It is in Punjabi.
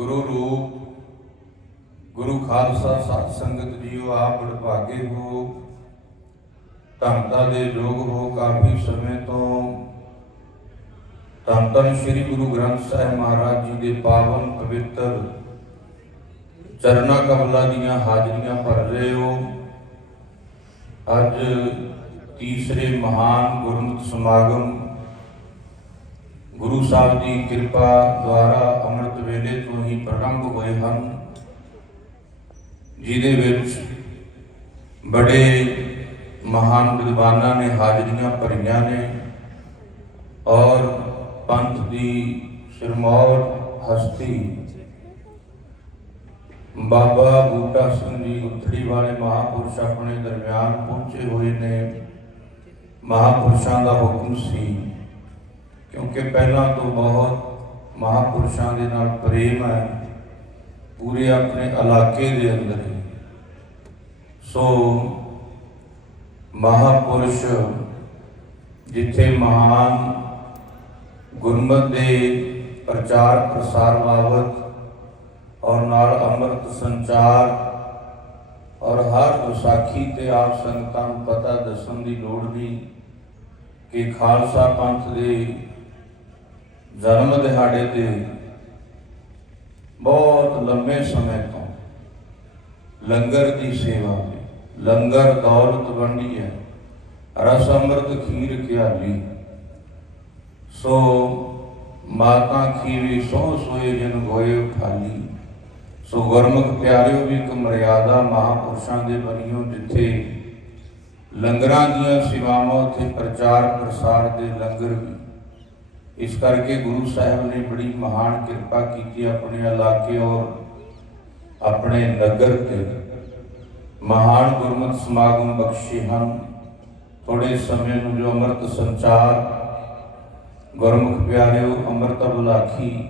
ਗੁਰੂ ਰੂਪ, ਗੁਰੂ ਖਾਲਸਾ ਸਤ ਸੰਗਤ ਜੀਓ, ਆਪ ਬੜਭਾਗੇ ਹੋ। ਧੰਨਤਾ ਦੇ ਯੋਗ ਹੋ ਕਾਫੀ ਸਮੇਂ ਤੋਂ। ਧੰਨ ਧੰਨ ਸ੍ਰੀ ਗੁਰੂ ਗ੍ਰੰਥ ਸਾਹਿਬ ਮਹਾਰਾਜ ਜੀ ਦੇ ਪਾਵਨ ਪਵਿੱਤਰ ਚਰਨਾ ਕਮਲਾਂ ਦੀਆਂ ਹਾਜ਼ਰੀਆਂ ਭਰ ਰਹੇ ਹੋ। ਅੱਜ ਤੀਸਰੇ ਮਹਾਨ ਗੁਰਮਤਿ ਸਮਾਗਮ ਗੁਰੂ ਸਾਹਿਬ ਦੀ ਕਿਰਪਾ ਦੁਆਰਾ ਅੰਮ੍ਰਿਤ ਵੇਲੇ ਤੋਂ ਹੀ ਪ੍ਰਾਰੰਭ ਹੋਏ ਹਨ, ਜਿਹਦੇ ਵਿੱਚ ਬੜੇ ਮਹਾਨ ਵਿਦਵਾਨਾਂ ਨੇ, ਹਾਜ਼ਰੀਆਂ ਭਰੀਆਂ ਨੇ ਔਰ ਪੰਥ ਦੀ ਸਿਰਮੌਰ ਹਸਤੀ ਬਾਬਾ ਬੂਟਾ ਸਿੰਘ ਜੀ ਉਥੜੀ ਵਾਲੇ ਮਹਾਪੁਰਸ਼ ਆਪਣੇ ਦਰਮਿਆਨ ਪਹੁੰਚੇ ਹੋਏ ਨੇ। ਮਹਾਪੁਰਸ਼ਾਂ ਦਾ ਹੁਕਮ ਸੀ ਕਿਉਂਕਿ ਪਹਿਲਾਂ ਤੋਂ ਬਹੁਤ ਮਹਾਪੁਰਸ਼ਾਂ ਦੇ ਨਾਲ ਪ੍ਰੇਮ ਹੈ, ਪੂਰੇ ਆਪਣੇ ਇਲਾਕੇ ਦੇ ਅੰਦਰ ਹੀ। ਸੋ ਮਹਾਪੁਰਸ਼ ਜਿੱਥੇ ਮਹਾਨ ਗੁਰਮਤ ਦੇ ਪ੍ਰਚਾਰ ਪ੍ਰਸਾਰ ਬਾਬਤ ਔਰ ਨਾਲ ਅੰਮ੍ਰਿਤ ਸੰਚਾਰ ਔਰ ਹਰ ਵਿਸਾਖੀ ਤੇ ਆਪ ਸੰਗਤਾਂ ਨੂੰ ਪਤਾ ਦੱਸਣ ਦੀ ਲੋੜ ਨਹੀਂ ਕਿ ਖਾਲਸਾ ਪੰਥ ਦੇ ਜਨਮ ਦਿਹਾੜੇ ਤੇ ਬਹੁਤ ਲੰਮੇ ਸਮੇਂ ਤੋਂ ਲੰਗਰ ਦੀ ਸੇਵਾ ਲੰਗਰ ਦੌਲਤ ਵੰਡੀ ਹੈ, ਰਸ ਅੰਮ੍ਰਿਤ ਖੀਰ ਖਿਆਲੀ। ਸੋ ਮਾਤਾ ਖੀਵੀ ਸੋ ਸੋਏ ਜਨ ਗੋਏ ਉਠਾਲੀ। ਸੋ ਗੁਰਮੁਖ ਪਿਆਰਿਓ, ਵੀ ਇੱਕ ਮਰਿਆਦਾ ਮਹਾਪੁਰਸ਼ਾਂ ਦੇ ਬਣੀਓ ਜਿੱਥੇ ਲੰਗਰਾਂ ਦੀਆਂ ਸੇਵਾਵਾਂ, ਉੱਥੇ ਪ੍ਰਚਾਰ ਪ੍ਰਸਾਰ ਦੇ ਲੰਗਰ ਵੀ ਇਸ ਕਰਕੇ ਗੁਰੂ ਸਾਹਿਬ ਨੇ ਬੜੀ ਮਹਾਨ ਕਿਰਪਾ ਕੀਤੀ ਆਪਣੇ ਇਲਾਕੇ ਔਰ ਆਪਣੇ ਨਗਰ ਤੇ। ਮਹਾਨ ਗੁਰਮਤਿ ਸਮਾਗਮ ਬਖਸ਼ੇ ਹਨ। ਥੋੜੇ ਸਮੇਂ ਨੂੰ ਜੋ ਅੰਮ੍ਰਿਤ ਸੰਚਾਰ, ਗੁਰਮੁਖ ਪਿਆਰਿਓ, ਅੰਮ੍ਰਿਤ ਬੁਲਾਖੀ